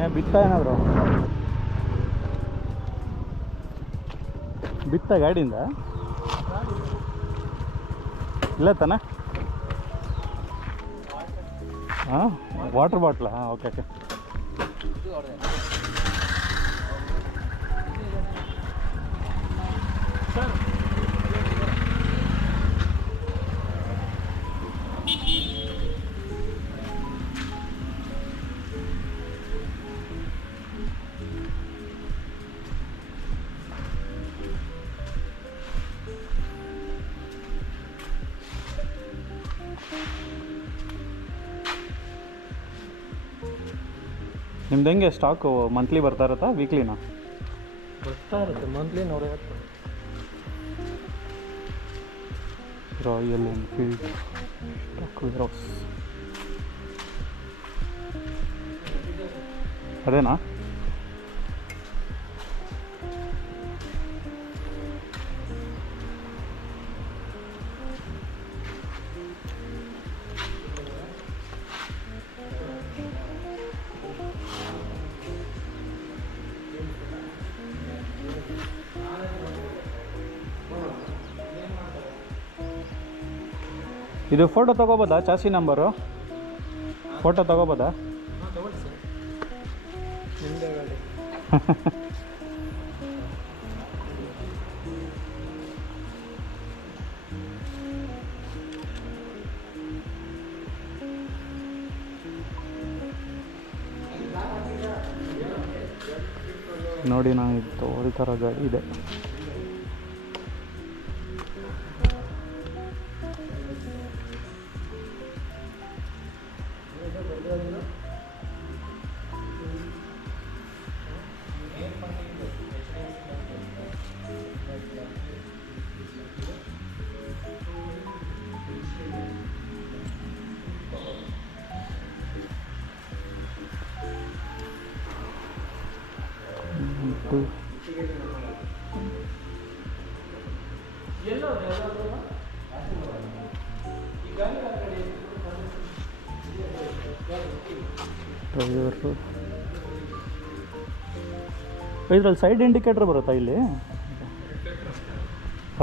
ಏ, ಬಿತ್ತ ಏನಾದ್ರು? ಬಿತ್ತ ಗಾಡಿಯಿಂದ? ಇಲ್ಲ ತಾನ? ಹಾಂ ವಾಟ್ರ್ ಬಾಟ್ಲಾ ಹಾಂ ಓಕೆ ಓಕೆ ನಿಮ್ದು ಹೆಂಗೆ ಸ್ಟಾಕು ಮಂತ್ಲಿ ಬರ್ತಾ ಇರುತ್ತಾ ವೀಕ್ಲಿನಾ ಬರ್ತಾ ಇರುತ್ತೆ ಮಂತ್ಲಿ ನೂರೈವತ್ತು ರಾಯಲ್ ಎನ್ಫೀಲ್ಡ್ ಸ್ಟಾಕ್ ಅದೇನಾ? ಇದು ಫೋಟೋ ತಗೋಬೋದಾ? Chassis number? ಫೋಟೋ ತಗೋಬೋದಾ? ನೋಡಿ ನಾನು ಇದು ಗಾಡಿ ಇದೆ. ಡ್ರೈವರು ಇದ್ರಲ್ಲಿ ಸೈಡ್ ಇಂಡಿಕೇಟ್ರ್ ಬರುತ್ತಾ ಇಲ್ಲಿ?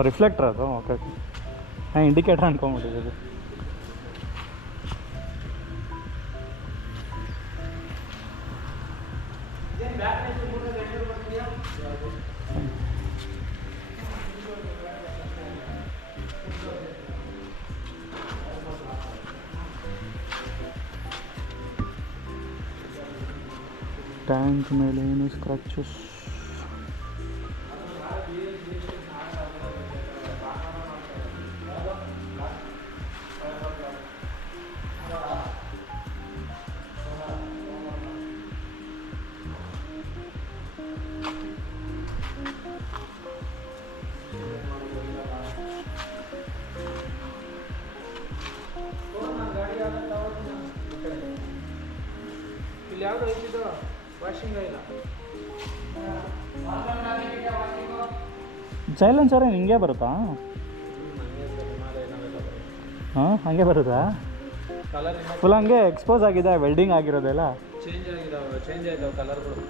ರಿಫ್ಲೆಕ್ಟ್ರ್ ಅದು? ಓಕೆ ಹಾಂ ಇಂಡಿಕೇಟ್ರ್ ಅನ್ಕೊಂಬಿಟ್ಟಿದೆ ಟ್ಯಾಂಕ್ ಮೇಲೆ ಏನು ಸ್ಕ್ರಾಚಸ್ ಸೈಲೆನ್ಸರ್ ಏನು ಹಿಂಗೆ ಬರುತ್ತಾ? ಹಾಂ ಹಾಗೆ ಬರುತ್ತಾ? ಫುಲ್ ಹಂಗೆ ಎಕ್ಸ್ಪೋಸ್ ಆಗಿದೆ ವೆಲ್ಡಿಂಗ್ ಆಗಿರೋದೆಲ್ಲ. ಚೇಂಜ್ ಆಗಿದಾವೆ ಚೇಂಜ್ ಆಗಿದಾವೆ ಕಲರ್ಗಳು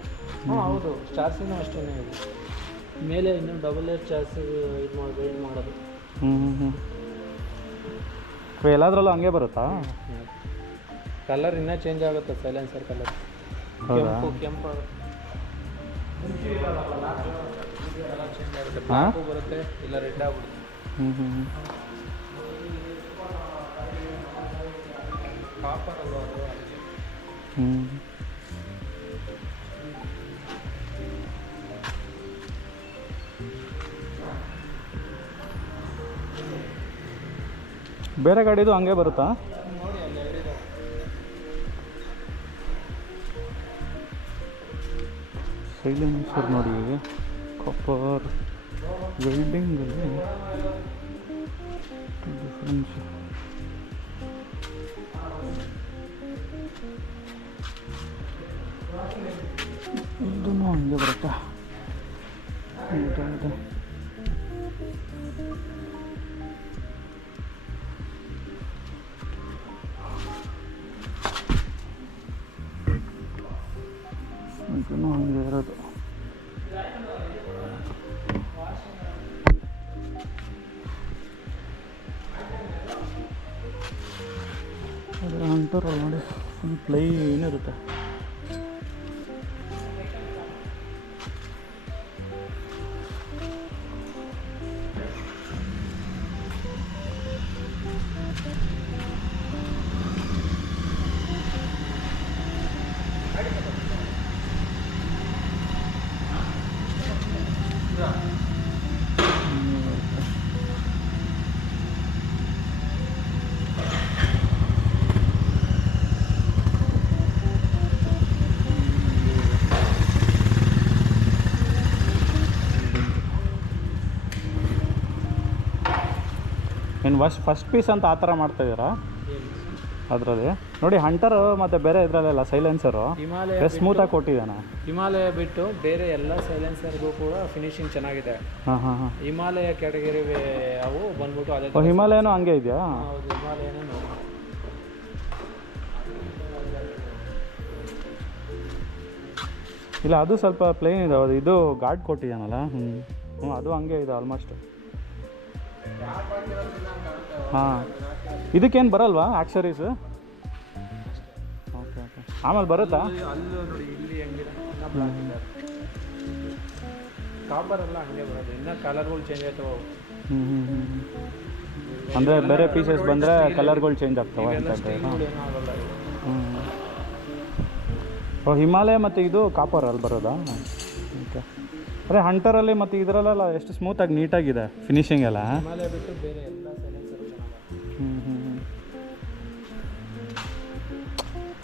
ಹಾಂ ಹೌದು. ಚಾರ್ಸಿನೂ ಅಷ್ಟೇ ಇದೆ. ಮೇಲೆ ಇನ್ನೂ ಡಬಲ್ ಏರ್ ಚಾರ್ಸಿ ಇದು ಮಾಡಿ ವೆಲ್ಡ್ ಮಾಡೋದು. ಹ್ಞೂ ಹ್ಞೂ ಹ್ಞೂ ಎಲ್ಲದರಲ್ಲೂ ಹಂಗೆ ಬರುತ್ತಾ? ಕಲರ್ ಇನ್ನೂ ಚೇಂಜ್ ಆಗುತ್ತೆ ಸೈಲೆನ್ಸರ್ ಕಲರ್ ಕೆಂಪು ಕೆಂಪು ಹಾ? ಬ್ಲಾಕು ಬರುತ್ತೆ ಇಲ್ಲ ರೆಡ್ ಆಗ್ಬಿಡುತ್ತೆ. ಹ್ಞೂ ಹ್ಞೂ ಹ್ಞೂ ಕಾಪರ್ ಅದು ಅದು? ಅದಕ್ಕೆ. ಹ್ಞೂ ಬೇರೆ ಗಾಡಿದು ಹಂಗೆ ಬರುತ್ತಾ? ನೋಡಿ ಅಲ್ಲಿ copper welding two different ಇದನ್ನು ಹಂಗೆ ಬರುತ್ತಾ ಏನು ಫಸ್ಟ್ ಫಸ್ಟ್ ಪೀಸ್ ಅಂತ ಆ ಥರ ಮಾಡ್ತಾಯಿದ್ದೀರಾ ಅದರಲ್ಲಿ. ನೋಡಿ ಹಂಟರ್ ಮತ್ತು ಬೇರೆ ಇದರಲ್ಲೆಲ್ಲ ಸೈಲೆನ್ಸರು ಹಿಮಾಲಯ ಸ್ಮೂತಾಗಿ ಕೊಟ್ಟಿದ್ದಾನೆ. ಹಿಮಾಲಯ ಬಿಟ್ಟು ಬೇರೆ ಎಲ್ಲ ಸೈಲೆನ್ಸರ್ಗೂ ಕೂಡ ಫಿನಿಶಿಂಗ್ ಚೆನ್ನಾಗಿದೆ. ಹಾಂ ಹಾಂ ಹಾಂ. ಹಿಮಾಲಯ ಕ್ಯಾಟಗರಿ ಅವು ಬಂದ್ಬಿಟ್ಟು ಅದೇ ಓ ಹಿಮಾಲಯನೂ ಹಂಗೆ ಇದೆಯಾ? ಹೌದು ಹಿಮಾಲಯನೇ ಇಲ್ಲ ಅದು ಸ್ವಲ್ಪ ಪ್ಲೇನ್ ಇದೆ. ಇದು ಗಾರ್ಡ್ ಕೊಟ್ಟಿದ್ದಾನಲ್ಲ? ಹ್ಞೂ ಹ್ಞೂ ಅದು ಹಂಗೆ ಇದೆ ಆಲ್ಮೋಸ್ಟ್ ಹಾಂ. ಇದಕ್ಕೇನು ಬರಲ್ವಾ ಆಕ್ಸರೀಸ್? Okay okay. ಆಮೇಲೆ ಬರುತ್ತಾ? ಅಲ್ಲೂ ನೋಡಿ ಇಲ್ಲಿ ಹೆಂಗಿದೆ ಎಲ್ಲ ಹಂಗೆ ಬರೋದು. ಇನ್ನ ಕಲರ್ಗಳು ಚೇಂಜ್ ಆಯ್ತವ ಅವು. ಹ್ಞೂ ಹ್ಞೂ ಹ್ಞೂ ಅಂದರೆ ಬೇರೆ ಪೀಸಸ್ ಬಂದರೆ ಕಲರ್ಗಳು ಚೇಂಜ್ ಆಗ್ತವೆ ಅಂತ. ಹ್ಞೂ ಓ ಹಿಮಾಲಯ ಮತ್ತು ಇದು ಕಾಪರ್ ಅಲ್ಲಿ ಬರೋದಾ? ಅದೇ ಹಂಟರಲ್ಲಿ ಮತ್ತು ಇದರಲ್ಲೆಲ್ಲ ಎಷ್ಟು ಸ್ಮೂತಾಗಿ ನೀಟಾಗಿದೆ ಫಿನಿಶಿಂಗ್ ಎಲ್ಲ.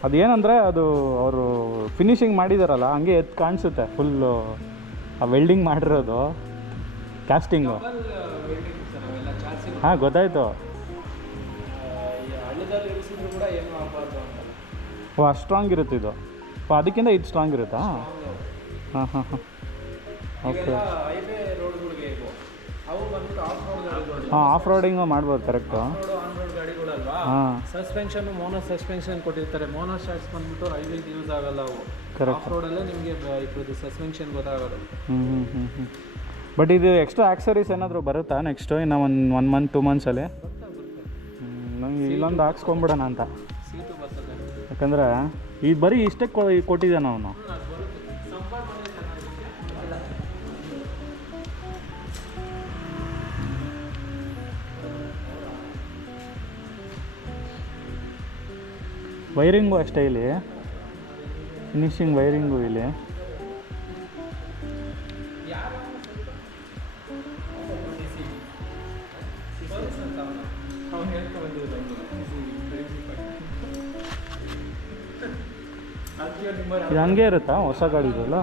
ಅದೇನಂದರೆ ಅದು ಅವರು ಫಿನಿಶಿಂಗ್ ಮಾಡಿದಾರಲ್ಲ ಹಂಗೆ ಎದ್ದು ಕಾಣಿಸುತ್ತೆ ಫುಲ್ಲು ಆ ವೆಲ್ಡಿಂಗ್ ಮಾಡಿರೋದು ಕ್ಯಾಸ್ಟಿಂಗು ಹಾಂ ಗೊತ್ತಾಯಿತು. ಓ ಅಷ್ಟು ಸ್ಟ್ರಾಂಗ್ ಇರುತ್ತೆ ಇದು ಓ ಅದಕ್ಕಿಂತ ಇದು ಸ್ಟ್ರಾಂಗ್ ಇರುತ್ತಾ? ಹಾಂ ಹಾಂ ಹಾಂ. ಹಾಂ ಆಫ್ ರೋಡಿಂಗು ಮಾಡ್ಬೋದು ಕರೆಕ್ಟು ಗಾಡಿಗಳಲ್ವಾ? ಹಾಂ. ಸಸ್ಪೆನ್ಷನ್ ಮೋನೋ ಸಸ್ಪೆನ್ಷನ್ ಕೊಟ್ಟಿರ್ತಾರೆ. ಮೋನೋ ಶಾರ್ಟ್ಸ್ ಬಂದ್ಬಿಟ್ಟು ಹೈವೇಗೆ ಯೂಸ್ ಆಗಲ್ಲ ಅವು. ಕರೆಕ್ಟ್ ರೋಡಲ್ಲೇ ನಿಮಗೆ ಇಬ್ಬರದ್ದು ಸಸ್ಪೆನ್ಷನ್ ಗೊತ್ತಾಗೋದು. ಹ್ಞೂ ಹ್ಞೂ ಹ್ಞೂ ಹ್ಞೂ ಬಟ್ ಇದು ಎಕ್ಸ್ಟ್ರಾ ಆಕ್ಸರೀಸ್ ಏನಾದರೂ ಬರುತ್ತಾ ನೆಕ್ಸ್ಟು ಇನ್ನು ಒಂದು ಒನ್ ಮಂತ್ ಟೂ ಮಂತ್ಸಲ್ಲಿ ನಂಗೆ ಇಲ್ಲೊಂದು ಹಾಕ್ಸ್ಕೊಂಬಿಡೋಣ ಅಂತ. ಯಾಕಂದ್ರೆ ಈ ಬರೀ ಇಷ್ಟಕ್ಕೆ ಕೊಟ್ಟಿದ್ದಾನೆ ಅವನು. ವೈರಿಂಗು ಅಷ್ಟೇ ಇಲ್ಲಿ. ಫಿನಿಶಿಂಗ್ ವೈರಿಂಗು ಇಲ್ಲಿ. ಇದು ಹಂಗೆ ಇರುತ್ತಾ? ಹೊಸ ಗಾಡಿ ಇದೆಯಲ್ಲ?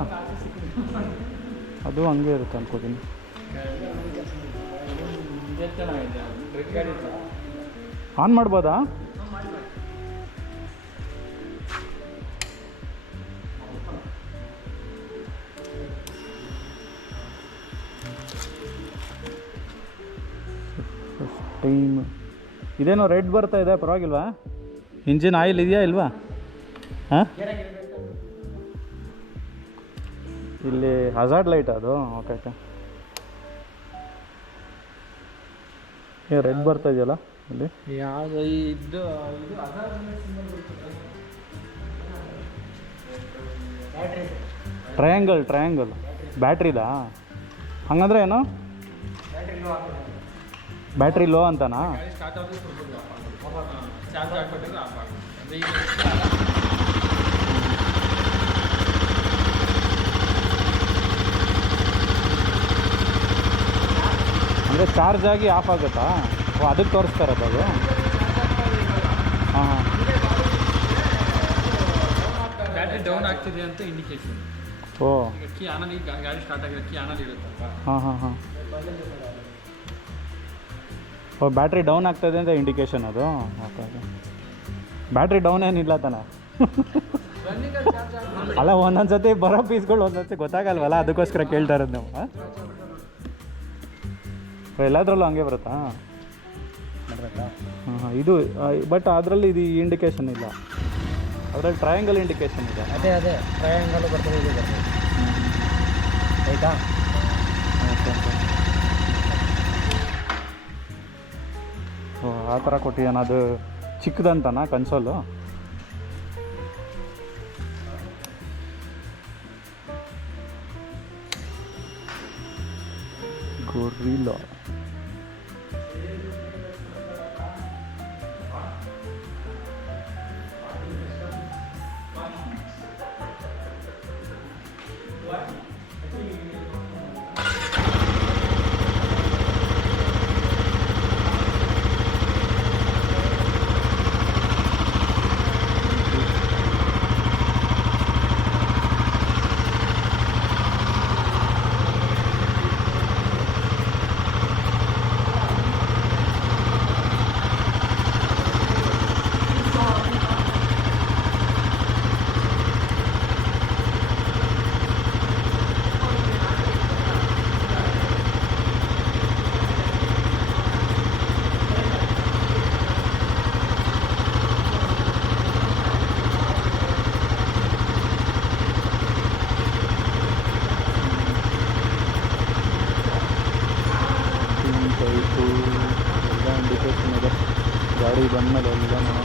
ಅದು ಹಂಗೆ ಇರುತ್ತೆ ಅನ್ಕೋತೀನಿ. ಆನ್ ಮಾಡ್ಬೋದಾ? ಇದೇನೋ ರೆಡ್ ಬರ್ತಾ ಇದೆ ಪರವಾಗಿಲ್ವಾ? ಇಂಜಿನ್ ಆಯಿಲ್ ಇದೆಯಾ ಇಲ್ವಾ? ಹಾಂ? ಇಲ್ಲಿ ಹಜಾರ್ಡ್ ಲೈಟ್ ಅದು. ಓಕೆ ಓಕೆ ಏ ರೆಡ್ ಬರ್ತಾ ಇದೆಯಲ್ಲ ಇಲ್ಲಿ? ಯಾವುದು ಇದು ಟ್ರಯಾಂಗಲ್ ಟ್ರಯಾಂಗಲ್ ಬ್ಯಾಟ್ರಿದಾ ಹಂಗಂದ್ರೆ ಏನು? ಬ್ಯಾಟ್ರಿ ಲೋ ಅಂತನಾ? ಅಂದ್ರೆ ಚಾರ್ಜ್ ಆಗಿ ಆಫ್ ಆಗುತ್ತಾ? ಓ ಅದಕ್ಕೆ ತೋರಿಸ್ತಾ ಇರೋದು ಅದು? ಹಾಂ ಬ್ಯಾಟ್ರಿ ಡೌನ್ ಆಗ್ತಿದೆ ಅಂತ ಇಂಡಿಕೇಶನ್ ಓ. ಕೀ ಆನಲ್ಲಿ ಗಾಡಿ ಸ್ಟಾರ್ಟ್ ಆಗಿದೆ ಕೀ ಆನಲ್ಲಿ ಇರುತ್ತಲ್ವಾ? ಹಾಂ ಹಾಂ ಹಾಂ. ಓ ಬ್ಯಾಟ್ರಿ ಡೌನ್ ಆಗ್ತದೆ ಅಂತ ಇಂಡಿಕೇಶನ್ ಅದು? ಓಕೆ ಓಕೆ ಬ್ಯಾಟ್ರಿ ಡೌನ್ ಏನಿಲ್ಲ ತಾನೆ. ಅಲ್ಲ ಒಂದೊಂದು ಸತಿ ಬರೋ ಪೀಸ್ಗಳು ಒಂದೊಂದು ಸತಿ ಗೊತ್ತಾಗಲ್ವಲ್ಲ? ಅದಕ್ಕೋಸ್ಕರ ಕೇಳ್ತಾ ಇರೋದು ನೀವು ಎಲ್ಲದರಲ್ಲೂ ಹಂಗೆ ಬರುತ್ತಾ? ಹಾಂ ಹಾಂ ಇದು ಬಟ್ ಅದರಲ್ಲಿ ಇದು ಇಂಡಿಕೇಶನ್ ಇಲ್ಲ. ಅದರಲ್ಲಿ ಟ್ರಯಾಂಗಲ್ ಇಂಡಿಕೇಶನ್ ಇದೆ. ಅದೇ ಅದೇ. ಟ್ರಯಾಂಗಲ್ ಬರ್ತದೆ ಇದು ಬರ್ತದೆ. ಆಯ್ತಾ? Okay okay. ಆ ಥರ ಕೊಟ್ಟಿದ್ದಾನೆ ಅದು ಚಿಕ್ಕದಂತನಾ ಕನ್ಸೋಲು? ಗೊರಿಲ್ಲ ಇದೆ ಗಾಡಿ ಬಂದಮೇಲೆ ಎಲ್ಲ ನಾನು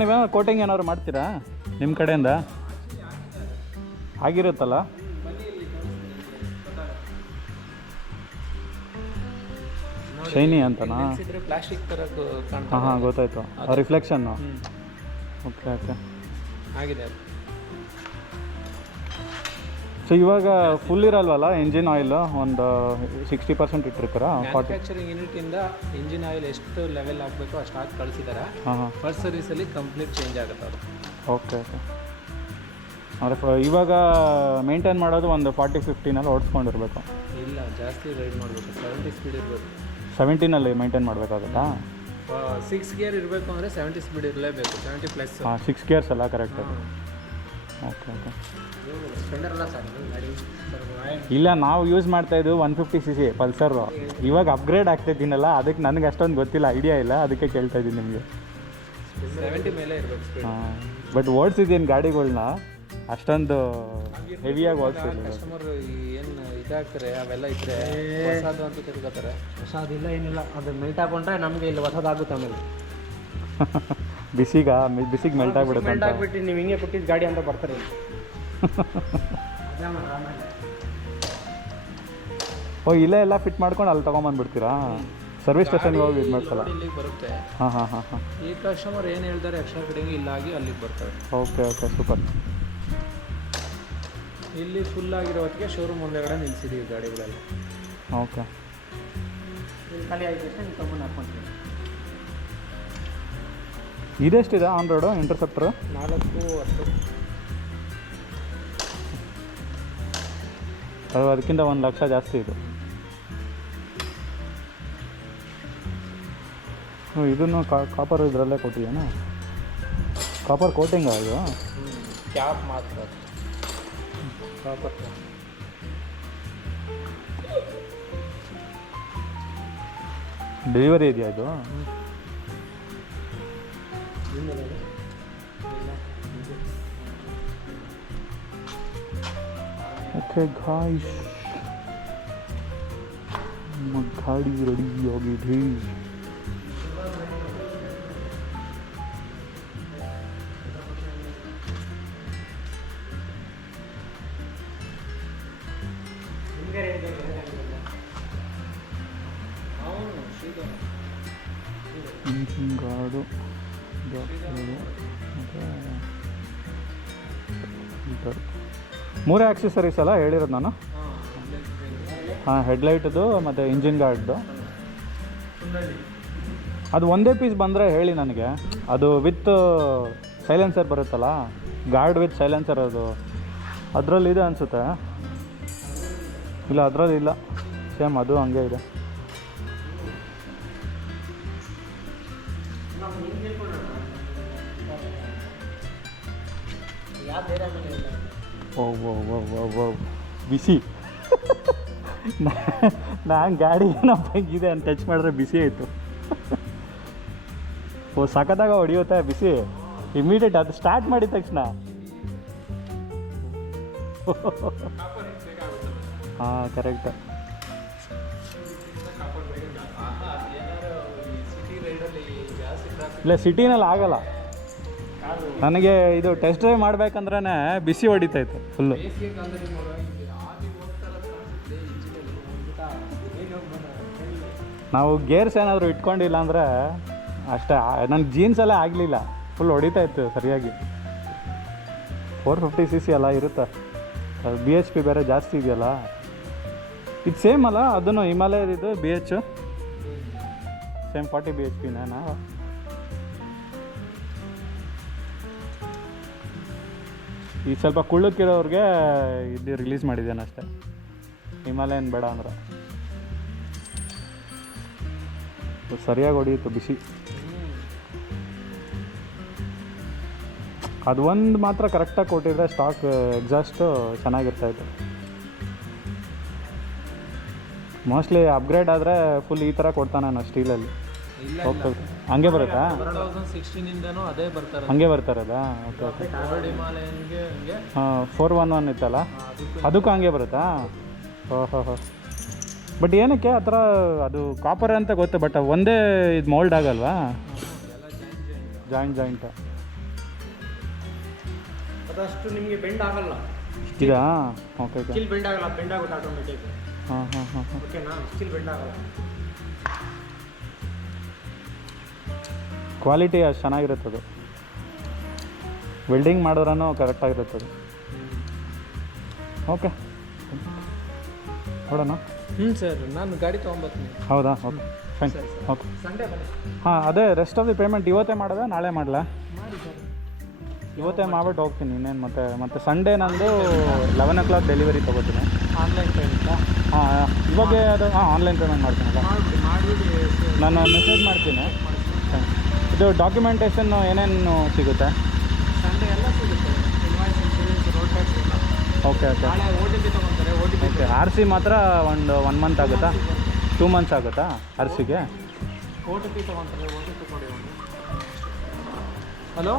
ನೀವೇನಾದ್ರು ಕೋಟಿಂಗ್ ಏನಾದ್ರು ಮಾಡ್ತೀರಾ? ನಿಮ್ಮ ಕಡೆಯಿಂದ? ಆಗಿರುತ್ತಲ್ಲ? ಶೈನಿ ಅಂತನಾ? ಪ್ಲಾಸ್ಟಿಕ್ ಥರ ಹಾಂ ಹಾಂ ಗೊತ್ತಾಯ್ತು. ರಿಫ್ಲೆಕ್ಷನ್ನು ಹ್ಞೂ ಓಕೆ ಓಕೆ ಆಗಿದೆ ಸೊ ಇವಾಗ ಫುಲ್ ಇರಲ್ವಲ್ಲ ಇಂಜಿನ್ ಆಯಿಲ್ ಒಂದು ಸಿಕ್ಸ್ಟಿ ಪರ್ಸೆಂಟ್ ಇಟ್ಟಿರ್ತೀರಾ? ಮ್ಯಾನುಫ್ಯಾಕ್ಚರಿಂಗ್ ಯೂನಿಟಿಂದ ಇಂಜಿನ್ ಆಯಿಲ್ ಎಷ್ಟು ಲೆವೆಲ್ ಆಗಬೇಕು ಅಷ್ಟು ಹಾಕಿ ಕಳಿಸಿದ್ದಾರೆ ಫಸ್ಟ್ ಸರ್ವಿಸಲ್ಲಿ ಕಂಪ್ಲೀಟ್ ಚೇಂಜ್ ಆಗುತ್ತೆ ಅದು. ಓಕೆ ಓಕೆ ಅಂದರೆ ಇವಾಗ ಮೇಂಟೈನ್ ಮಾಡೋದು ಒಂದು ಫಾರ್ಟಿ ಫಿಫ್ಟಿನಲ್ಲಿ ಓಡಿಸ್ಕೊಂಡಿರ್ಬೇಕು. ಇಲ್ಲ ಜಾಸ್ತಿ ರೈಡ್ ಮಾಡಬೇಕು. ಸೆವೆಂಟಿ ಸ್ಪೀಡ್ ಇರಬೇಕು. ಸೆವೆಂಟೀನಲ್ಲಿ ಮೈಂಟೈನ್ ಮಾಡಬೇಕಾಗುತ್ತಾ? ಸಿಕ್ಸ್ ಗಿಯರ್ ಇರಬೇಕು ಅಂದರೆ ಸೆವೆಂಟಿ ಸ್ಪೀಡ್ ಇರಲೇಬೇಕು ಸೆವೆಂಟಿ ಪ್ಲಸ್ ಹಾಂ ಸಿಕ್ಸ್ ಗಿಯರ್ಸ್ ಅಲ್ಲ ಕರೆಕ್ಟ್ ಓಕೆ ಓಕೆ ಇಲ್ಲ ನಾವು ಯೂಸ್ ಮಾಡ್ತಾ ಇದ್ದು one fifty C C Pulsar ಇವಾಗ ಅಪ್ಗ್ರೇಡ್ ಆಗ್ತಾಯಿದ್ದೀನಲ್ಲ ಅದಕ್ಕೆ ನನಗೆ ಅಷ್ಟೊಂದು ಗೊತ್ತಿಲ್ಲ ಐಡಿಯಾ ಇಲ್ಲ ಅದಕ್ಕೆ ಕೇಳ್ತಾ ಇದ್ದೀನಿ ನಿಮಗೆ. ಹಾಂ ಬಟ್ ಓಡಿಸಿದ್ದೀನಿ ಗಾಡಿಗಳನ್ನ ಅಷ್ಟೊಂದು ಹೆವಿಯಾಗಿ ಓಡಿಸಿದ್ದೀನಿ. ಇದಾಗ್ತಾರೆ ಅವೆಲ್ಲ ಇದ್ರೆ ಹೊಸದು ಅಂತ ತಿಳ್ಕೊತಾರೆ. ಇಲ್ಲ ಏನಿಲ್ಲ. ಅದು ಮೆಲ್ಟ್ ಹಾಕೊಂಡ್ರೆ ನಮಗೆ ಇಲ್ಲಿ ಹೊಸದಾಗುತ್ತೆ ಆಮೇಲೆ. ಬಿಸಿಗ ಬಿಸಿಗೆ ಮೆಲ್ಟ್ ಆಗ್ಬಿಡುತ್ತೆ ಮೆಲ್ಟ್ ಆಗ್ಬಿಟ್ಟು ನೀವು ಹಿಂಗೆ ಕೊಟ್ಟಿದ್ದು ಗಾಡಿ ಅಂತ ಬರ್ತಾರೆ. ಓ ಇಲ್ಲೇ ಎಲ್ಲ ಫಿಟ್ ಮಾಡ್ಕೊಂಡು ಅಲ್ಲಿ ತೊಗೊಂಬಂದ್ಬಿಡ್ತೀರಾ? ಸರ್ವಿಸ್ ಸ್ಟೇಷನ್ಗೆ ಹೋಗಿ ಇದು ಮಾಡ್ಸಲ್ಲ? ಇಲ್ಲಿಗೆ ಬರುತ್ತೆ. ಹಾಂ ಹಾಂ ಹಾಂ ಹಾಂ. ಈ ಕಸ್ಟಮರ್ ಏನು ಹೇಳ್ತಾರೆ ಎಕ್ಸ್ಟ್ರಾ ಕಡೆಗೆ ಇಲ್ಲಾಗಿ ಅಲ್ಲಿಗೆ ಬರ್ತಾರೆ. ಓಕೆ ಓಕೆ ಸೂಪರ್ ಇಲ್ಲಿ ಫುಲ್ ಆಗಿರೋ ಹೊತ್ತಿಗೆ ಶೋರೂಮ್ ಮುಂದೆಗಡೆ ನಿಲ್ಸಿದೀವಿ ಗಾಡಿಗಳೆಲ್ಲ. ಓಕೆ. ಇಲ್ಲಿ ಖಾಲಿ ಆಯ್ತು ತಕ್ಷಣ ನೀವು ತಗೊಂಡು ಹಾಕ್ಕೊಂತೀವಿ ಇದೆಷ್ಟಿದೆ ಆನ್ ರೋಡು ಇಂಟರ್ಸೆಪ್ಟರ್ ನಾಲ್ಕು ಹತ್ತು. ಅದು ಅದಕ್ಕಿಂತ ಒಂದು ಲಕ್ಷ ಜಾಸ್ತಿ ಇದು. ಹ್ಞೂ ಇದನ್ನು ಕಾಪರ್ ಇದರಲ್ಲೇ ಕೊಟ್ಟಿದ್ದೇನೆ ಕಾಪರ್ ಕೋಟಿಂಗ ಇದು? ಕ್ಯಾಪ್ ಮಾತ್ರ ಕಾಪರ್ ಡೆಲಿವರಿ ಇದೆಯಾ ಇದು ಓಕೆ ಗಾಯ್ಸ್ ನಮ್ಮ ಗಾಡಿ ರೆಡಿ ಆಗಿದೆ ಇಂಜಿನ್ ಗಾರ್ಡು ಬಾಕ್ಸ್ಗಳು ಮತ್ತು ಮೂರೇ ಆಕ್ಸೆಸರೀಸ್ ಅಲ್ಲ ಹೇಳಿರೋದು ನಾನು? ಹಾಂ ಹೆಡ್ಲೈಟದು ಮತ್ತು ಇಂಜಿನ್ ಗಾರ್ಡ್ದು ಅದು ಒಂದೇ ಪೀಸ್ ಬಂದರೆ ಹೇಳಿ ನನಗೆ. ಅದು ವಿತ್ ಸೈಲೆನ್ಸರ್ ಬರುತ್ತಲ್ಲ? ಗಾರ್ಡ್ ವಿತ್ ಸೈಲೆನ್ಸರ್ ಅದು. ಅದರಲ್ಲಿ ಇದೆ ಅನಿಸುತ್ತೆ. ಇಲ್ಲ, ಅದರಲ್ಲಿ ಇಲ್ಲ. ಸೇಮ್ ಅದು ಹಂಗೆ ಇದೆ. ಓ ಓ ಓ ಓ ಓ ಬಿಸಿ. ನಾನು ಗಾಡಿ ಏನಪ್ಪ ಇದೆ ಅಂತ ಟಚ್ ಮಾಡಿದ್ರೆ ಬಿಸಿ ಆಯಿತು. ಓ, ಸಖತ್ತಾಗ ಹೊಡಿಯುತ್ತೆ, ಬಿಸಿ. ಇಮಿಡಿಯೇಟ್ ಅದು ಸ್ಟಾರ್ಟ್ ಮಾಡಿದ ತಕ್ಷಣ. ಹಾಂ ಕರೆಕ್ಟ್ ಇಲ್ಲ ಸಿಟಿನಲ್ಲಿ ಆಗಲ್ಲ. ನನಗೆ ಇದು ಟೆಸ್ಟ್ ಡ್ರೈವ್ ಮಾಡ್ಬೇಕಂದ್ರೆ ಬಿಸಿ ಹೊಡಿತಾ ಇತ್ತು ಫುಲ್ಲು ನಾವು ಗೇರ್ಸ್ ಏನಾದರೂ ಇಟ್ಕೊಂಡಿಲ್ಲ ಅಂದರೆ ಅಷ್ಟೇ ನನ್ನ ಎಲ್ಲ ಆಗಲಿಲ್ಲ. ಫುಲ್ ಹೊಡಿತಾ ಇತ್ತು ಸರಿಯಾಗಿ. ಫೋರ್ ಫಿಫ್ಟಿ ಸಿ ಸಿ ಅಲ್ಲ ಇರುತ್ತೆ. ಬಿ ಎಚ್ ಪಿ ಬೇರೆ ಜಾಸ್ತಿ ಇದೆಯಲ್ಲ. ಇದು ಸೇಮ್ ಅಲ್ಲ, ಅದನ್ನು ಹಿಮಾಲಯದಿದ್ದು B H same forty B H ಪಿನ ನಾವು. ಈ ಸ್ವಲ್ಪ ಕುಳ್ಳಕ್ಕಿರೋರಿಗೆ ಇದು ರಿಲೀಸ್ ಮಾಡಿದ್ದೇನೆ ಅಷ್ಟೇ. ಹಿಮಾಲಯನ್ ಬೇಡ ಅಂದ್ರೆ. ಸರಿಯಾಗಿ ಹೊಡಿಯಿತು ಬಿಸಿ. ಅದು ಒಂದು ಮಾತ್ರ ಕರೆಕ್ಟಾಗಿ ಕೊಟ್ಟಿದ್ರೆ ಸ್ಟಾಕ್ ಎಕ್ಸಾಸ್ಟು ಚೆನ್ನಾಗಿರ್ತಾಯಿತ್ತು ಮೋಸ್ಟ್ಲಿ ಅಪ್ಗ್ರೇಡ್ ಆದರೆ ಫುಲ್ ಈ ಥರ ಕೊಡ್ತಾನೆ ನಾನು ಸ್ಟೀಲಲ್ಲಿ ಓಕೆ ಹಂಗೆ ಬರುತ್ತಾ? ಟೂ ತೌಸಂಡ್ ಸಿಕ್ಸ್ಟೀನಿಂದನೂ ಅದೇ ಬರ್ತಾರೆ. ಹಂಗೆ ಬರ್ತಾರದಾ? Okay okay. ಫೋರ್ಡ್ ಹಿಮಾಲಯನ್ಗೆ ಹಂಗೆ. ಹಾಂ ಫೋರ್ ಒನ್ ಒನ್ ಇತ್ತಲ್ಲ? ಆ, ಅದಕ್ಕೂ ಅದಕ್ಕೂ ಹಂಗೆ ಬರುತ್ತಾ? ಓ ಹೋ ಹೋ. ಬಟ್ ಏನಕ್ಕೆ ಆ ಥರ ಅದು ಕಾಪರ್ ಅಂತ ಗೊತ್ತು ಬಟ್ ಒಂದೇ ಇದು ಮೋಲ್ಡ್ ಆಗಲ್ವಾ? ಎಲ್ಲ ಜಾಯಿಂಟ್ ಜಾಯಿಂಟ್ ಅದಷ್ಟು ನಿಮಗೆ ಬೆಂಡ್ ಆಗಲ್ಲ. ಇದಾ ಓಕೆ ಓಕೆ. ಸ್ಟಿಲ್ ಬೆಂಡ್ ಆಗಲ್ಲ ಬೆಂಡ್ ಆಗುತ್ತೆ ಆಟೋಮೆಟಿಕ್ ಹಾಂ ಹಾಂ ಹಾಂ ಹಾಂ. ಓಕೆನಾ ಸ್ಟಿಲ್ ಬೆಂಡ್ ಆಗಲ್ಲ. ಕ್ವಾಲಿಟಿ ಅಷ್ಟು ಚೆನ್ನಾಗಿರುತ್ತದು. ವೆಲ್ಡಿಂಗ್ ಮಾಡಿದ್ರೂ ಕರೆಕ್ಟಾಗಿರುತ್ತದೆ ಓಕೆ ನೋಡೋಣ. ಹ್ಞೂ ಸರ್ ನಾನು ಗಾಡಿ ತೊಗೊಂಬರ್ತೀನಿ. ಹೌದಾ? ಓಕೆ ಫೈನ್ ಸರಿ, ಸರಿ. ಓಕೆ ಸಂಡೇ ಹಾಂ ಅದೇ ರೆಸ್ಟ್ ಆಫ್ ದಿ ಪೇಮೆಂಟ್ ಇವತ್ತೇ ಮಾಡೋದಾ ನಾಳೆ ಮಾಡಲಾ? ಇವತ್ತೇ ಮಾಡ್ಬಿಟ್ಟು ಹೋಗ್ತೀನಿ ಇನ್ನೇನು ಮತ್ತೆ ಮತ್ತೆ ಸಂಡೇ ನಂದು ಲೆವೆನ್ ಓ ಕ್ಲಾಕ್ ಡೆಲಿವರಿ ತೊಗೋತೀನಿ ಆನ್ಲೈನ್ ಪೇಮೆಂಟಾ ಹಾಂ ಇವಾಗ ಅದು ಹಾಂ ಆನ್ಲೈನ್ ಪೇಮೆಂಟ್ ಮಾಡಿಬಿಡಿ ನಾನು ಮೆಸೇಜ್ ಮಾಡ್ತೀನಿ. ಇದು ಡಾಕ್ಯುಮೆಂಟೇಷನ್ ಏನೇನು ಸಿಗುತ್ತೆ? ಸಂಡೇ ಎಲ್ಲ ಸಿಗುತ್ತೆ. ಇನ್ವಾಯ್ಸ್ ಇನ್ಶೂರೆನ್ಸ್ ರೋಡ್ ಟ್ಯಾಕ್ಸ್ ಎಲ್ಲ. ಓಕೆ ಓಕೆ ನಾಳೆ O T P ತೊಗೊತಾರೆ. O T P okay R C ಮಾತ್ರ ಒಂದು ಒನ್ ಮಂತ್ ಆಗುತ್ತಾ? ಟೂ ಮಂತ್ಸ್ ಆಗುತ್ತಾ ಆರ್ ಸಿಗೆ ಓ ಟಿ ಪಿ ತೊಗೊತಾರೆ. ಓ ಟಿ ಪಿ ಕೊಡಿ ಒಂದು ಹಲೋ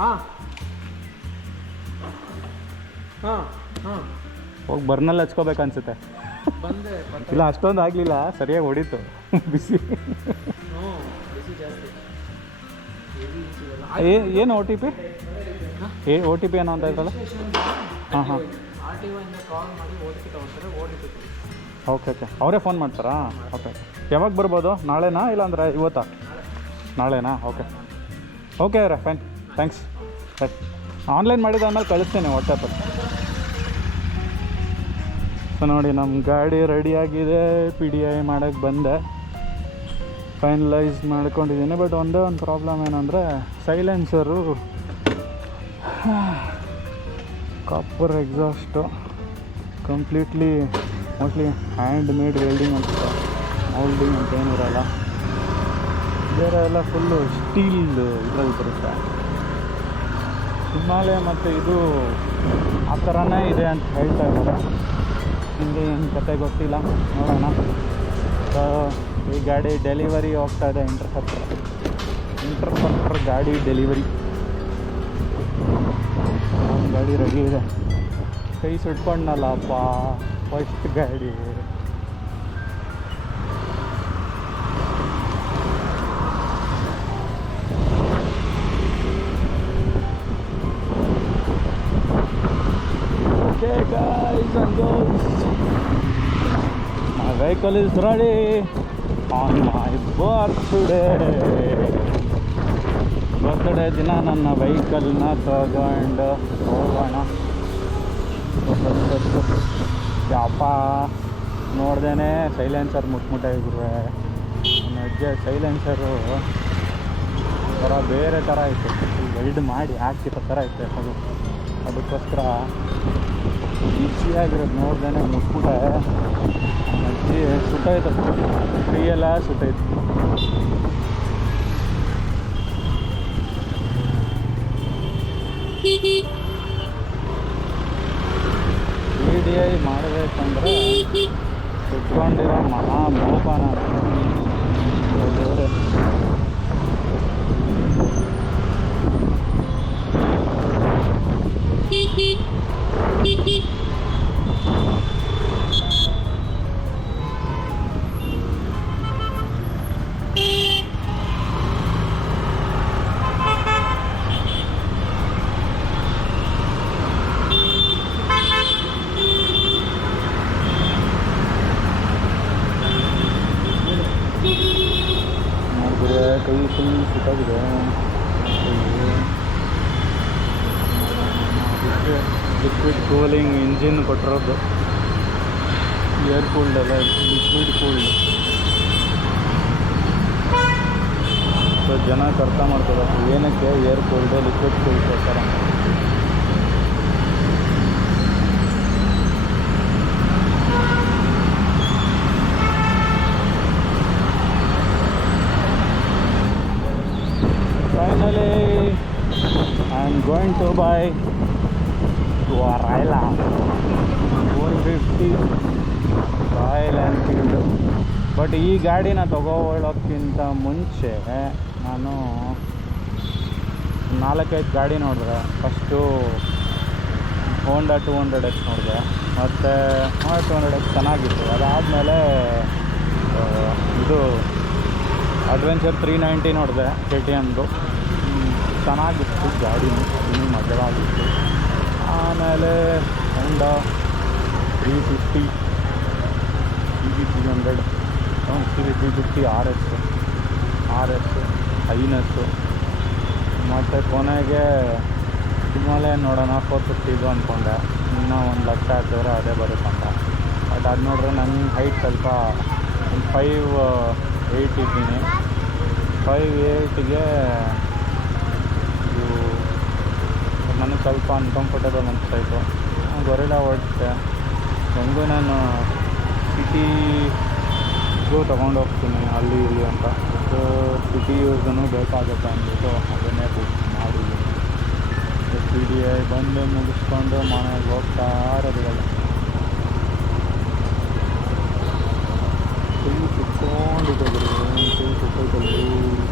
ಹಾಂ. ಹಾಂ ಹಾಂ. ಹೋಗಿ ಬರ್ನಲ್ಲಿ ಹಚ್ಕೋಬೇಕನ್ಸುತ್ತೆ. ಬಂದೆ ಇಲ್ಲ ಅಷ್ಟೊಂದು ಆಗಲಿಲ್ಲ. ಸರಿಯಾಗಿ ಹೊಡೀತು. ಬಿಸಿ ಇನ್ಸಿದಲ್ಲ ಏನು ಓ ಟಿ ಪಿ ಏ ಓ ಟಿ ಪಿ ಏನೋ ಅಂತ ಇದ್ದಲ್ಲ ಹಾಂ ಹಾಂ. ಓಕೆ ಓಕೆ ಅವರೇ ಫೋನ್ ಮಾಡ್ತಾರಾ? ಓಕೆ ಯಾವಾಗ ಬರ್ಬೋದು? ನಾಳೆನಾ ಇಲ್ಲಾಂದ್ರೆ ಇವತ್ತಾ? ನಾಳೆನಾ? ಓಕೆ ಓಕೆ ಅವರೇ ಫೈನ್ ಥ್ಯಾಂಕ್ಸ್ ಸರಿ ಆನ್ಲೈನ್ ಮಾಡಿದಾದ್ಮೇಲೆ ಕಳಿಸ್ತೀನಿ ವಾಟ್ಸಪ್ಪಲ್ಲಿ ಸೊ ನೋಡಿ ನಮ್ಮ ಗಾಡಿ ರೆಡಿಯಾಗಿದೆ ಪಿ ಡಿ ಐ ಮಾಡೋಕ್ಕೆ ಬಂದೆ. ಫೈನಲೈಸ್ ಮಾಡ್ಕೊಂಡಿದ್ದೀನಿ ಬಟ್ ಒಂದೇ ಒಂದು ಪ್ರಾಬ್ಲಮ್ ಏನಂದರೆ silencer copper exhaust completely mostly hand made welding ಅಂತ ಮೌಲ್ಡಿಂಗ್ ಅಂತ ಏನಿರಲ್ಲ ಬೇರೆ ಎಲ್ಲ ಫುಲ್ಲು ಸ್ಟೀಲ್ ಇದ್ರಲ್ಲಿ ಬರುತ್ತೆ. ಹಿಮಾಲಯ ಮತ್ತು ಇದು ಆ ಥರನೇ ಇದೆ ಅಂತ ಹೇಳ್ತಾ ಇದ್ದಾರೆ. ನಿಮಗೆ ಏನು ಕತೆ ಗೊತ್ತಿಲ್ಲ, ನೋಡೋಣ. ಈ ಗಾಡಿ ಡೆಲಿವರಿ ಹೋಗ್ತಾ ಇದೆ ಇಂಟರ್ಸೆಪ್ಟರ್ ಇಂಟರ್ಸೆಪ್ಟರ್ ಗಾಡಿ ಡೆಲಿವರಿ ಗಾಡಿ ರೆಡಿ ಇದೆ. ಕೈ ಸುಟ್ಕೊಂಡಲ್ಲಪ್ಪ ಫಸ್ಟ್ ಗಾಡಿ. Guys and girls, my vehicle is ready. On my birthday. Birthday ದಿನ ನನ್ನ ವೆಹಿಕಲ್ನ ತಗೊಂಡು. ಹೋಗೋಣ. ಯಪ್ಪ. ನೋಡ್ದೇನೆ ಸೈಲೆನ್ಸರ್ ಮುಟ್ಮುಟ್ಟಾಗಿಬಿಡ್ರೆ ಅಜ್ಜ ಸೈಲೆನ್ಸರು ಥರ ಬೇರೆ ಥರ ಇತ್ತು ವೆಲ್ಡ್ ಮಾಡಿ ಹಾಕಿರೋ ಥರ ಇತ್ತು ಅದು. ಅದಕ್ಕೋಸ್ಕರ ಈಸಿಯಾಗಿರೋದು ನೋಡ್ದೇ ಮುಟ್ಬಿಟ್ಟೆ. ಅಜ್ಜಿ ಸುಟ್ಟೋಯ್ತು ಕೈಯೆಲ್ಲ ಸುಟ್ಟೈತು ವಿ ಡಿ ಐ ಮಾಡಬೇಕಂದ್ರೆ ಕುತ್ಕೊಂಡಿರೋ ಮಹಾ ಮೋಪನ ಏರ್ ಕೋಲ್ಡ್ ಅಲ್ಲ ಲಿಕ್ವಿಡ್ ಕೋಲ್ಡ್ ಸೊ ಜನ ಅರ್ಥ ಮಾಡ್ಕೋಬೇಕು ಏನಕ್ಕೆ ಏರ್ ಕೂಲ್ಡ್ ಲಿಕ್ವಿಡ್ ಕೋಲ್ಡ್ ಕೊಡ್ತಾರೆ ಅಂತ. I I'm going to buy to a Raila 450 Royal Enfield but ಈ ಗಾಡಿನ ತಗೊಳ್ಳೋಕ್ಕಿಂತ ಮುಂಚೆ ನಾನು ನಾಲ್ಕೈದು ಗಾಡಿ ನೋಡಿದೆ. First Honda two hundred X ನೋಡಿದೆ. ಮತ್ತು ಹೋಂಡಾ ಟು ಹಂಡ್ರೆಡ್ ಎಕ್ಸ್ ಚೆನ್ನಾಗಿತ್ತು. ಅದಾದಮೇಲೆ ಇದು ಅಡ್ವೆಂಚರ್ ತ್ರೀ ನೈಂಟಿ ನೋಡಿದೆ ಕೆ ಟಿ ಎಮ್ದು ಚೆನ್ನಾಗಿತ್ತು ಗಾಡಿನೂ ಇನ್ನೂ ಮಜವಾಗಿತ್ತು. ಆಮೇಲೆ Honda three fifty C B three hundred three fifty R S R S ಐನಸ್ಸು ಮತ್ತು ಕೊನೆಗೆ ಹಿಮಾಲಯ ನೋಡೋಣ ಫೋರ್ ಫಿಫ್ಟಿದು ಅಂದ್ಕೊಂಡೆ ಇನ್ನೂ ಒಂದು ಲಕ್ಷ ಹಾಕಿದ್ರೆ ಅದೇ ಬರುತ್ತಂತ ಬಟ್ ಅದು ನೋಡಿದ್ರೆ ನನ್ನ ಹೈಟ್ ಸ್ವಲ್ಪ ಒಂದು ಫೈವ್ ಏಯ್ಟ್ ಇದ್ದೀನಿ. ಫೈವ್ ಏಯ್ಟಿಗೆ ಇದು ನನಗೆ ಸ್ವಲ್ಪ ಅನ್ಕಂಫರ್ಟೇಬಲ್ ಅನಿಸ್ತಾಯಿತ್ತು ಗೊರಿಲ್ಲ ಓಡಿಸ್ದೆ. ಹೆಂಗೂ ನಾನು ಸಿಟಿಗೂ ಅದು ತೊಗೊಂಡು ಹೋಗ್ತೀನಿ, ಅಲ್ಲಿ ಇಲ್ಲಿ ಅಂತ. ಸೊ ಸಿಟಿ ಯೂಸನ್ನು ಬೇಕಾಗುತ್ತೆ ಅಂದ್ಬಿಟ್ಟು ಅದನ್ನೇ ಬುಕ್ ಮಾಡಿದ್ದೀನಿ. ಸಿ ಡಿ ಐ ಬಂದು ಮುಗಿಸ್ಕೊಂಡು ಮನೆಗೆ ಹೋಗ್ತಾ ಇರೋದಿಲ್ಲ ಫುಲ್ ಸಿಕ್ಕೊಂಡಿದ್ದರು ಫುಲ್